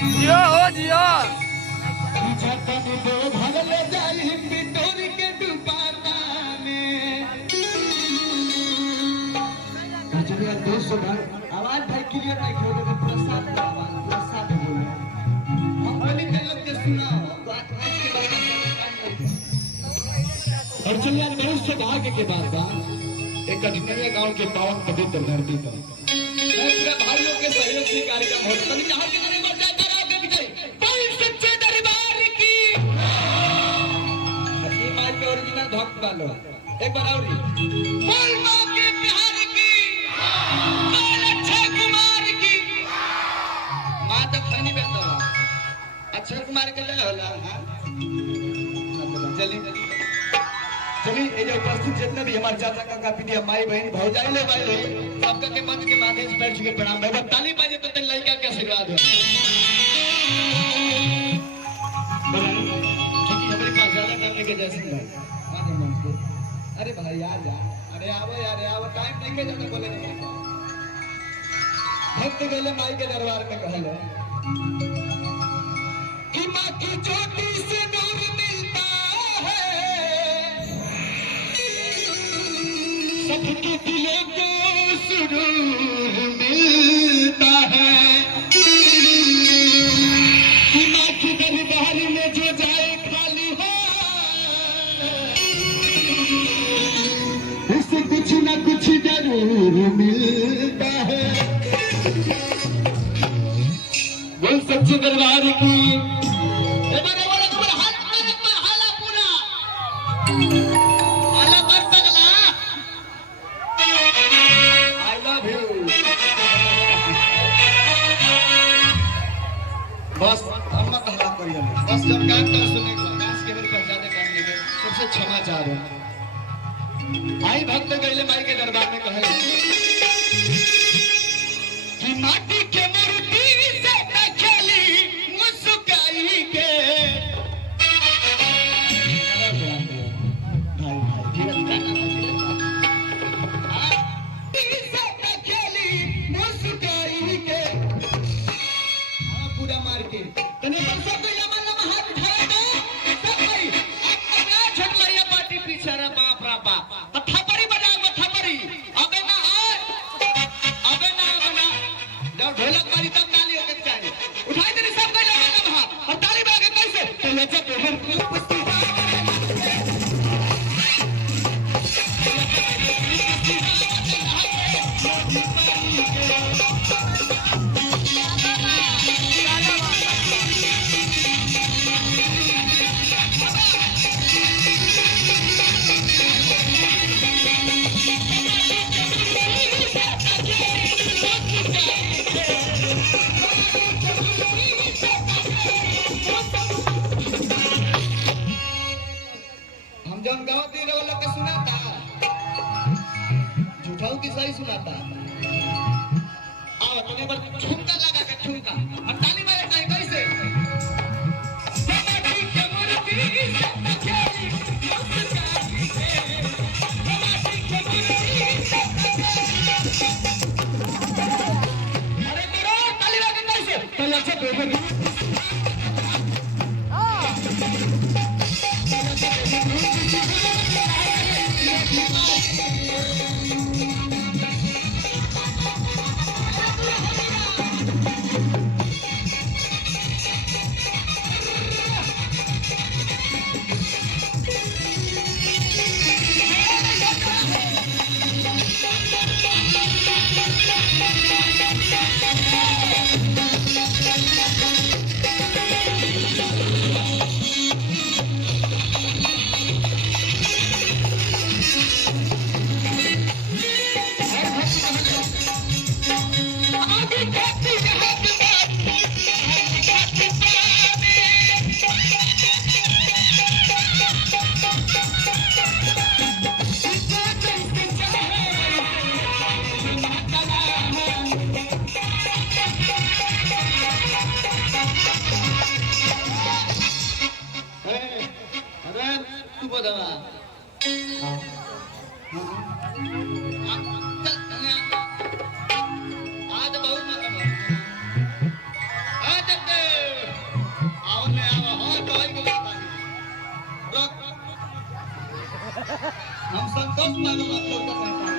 जियो हो जियो आवाज भाई क्लियर नहीं हो तो प्रसाद प्रसाद बोलो हम बोली के लोग के सुनाओ तो आज के बात और चलिए आज बहुत सौभाग्य के बात बा एक कठिनैया गांव के पावन पवित्र धरती पर मैं पूरे भाइयों के सहयोग से कार्यक्रम होता है जहां के एक बार जय करा के विजय कोई सच्चे दरबार की ये मां के ओरिजिनल भक्त वालो एक बार और बोल मां के प्यार की बोल अक्षय कुमार की मां तो खनी बेटा अक्षय कुमार के ले होला हां चलिए चलिए ये जो उपस्थित जितने भी हमारे चाचा काका पिटिया माई बहन भौजाई ले भाई सबका के मंच के माध्यम से पैर छू के प्रणाम भाई ताली बजे तो तेरे लड़का के आशीर्वाद हो क्योंकि हमारे पास ज्यादा टाइम लेके जैसे भाई आने मंच पे अरे भाई आ जा अरे आओ टाइम लेके जाने बोले भक्त गले माई के दरबार में कहले कि मां की ज्योति से नूर मिलता है सबके दिलों को सुरूर मिलता है कि मां की दरबार में जो जाए खाली हो उसे कुछ ना कुछ जरूर मिलता है बोल सच्चे दरबार की बस अम्मा कहला करिए बस जब गान तो सुने गास के मेरे पास ज्यादा काम नहीं है सबसे क्षमा चाह रहा हूं आई भक्त गइले माई के दरबार में कहले कि माटी के मूर्ति से न खेली मुस्काई के भाई धीरज गाना से न खेली मुस्काई के पूरा मार के तने बरसा तो लम्बा लम्बा हाथ उठाए दो सब भाई अपना छटलैया पार्टी पीछे रे बाप रे बाप तो थपड़ी बजा थपड़ी अबे ना जब ढोलक मारी तब ताली होके चाहिए उठाई दे सब कोई लम्बा लम्बा हाथ और ताली बजा के कैसे तो लचक हम जब गाँव दे रहे लोग के सुनाता झूठाऊ की सही सुनाता आओ तुमने बस ठुमका लगा के ठुमका और ताली बजा चाहिए कैसे समाधि के मूर्ति से खेली मुस्काई से समाधि के मूर्ति से अरे करो ताली बजा के कैसे तो अच्छा बेबे आज बहुत हम संतोष पागल अपलोड कर रहे हैं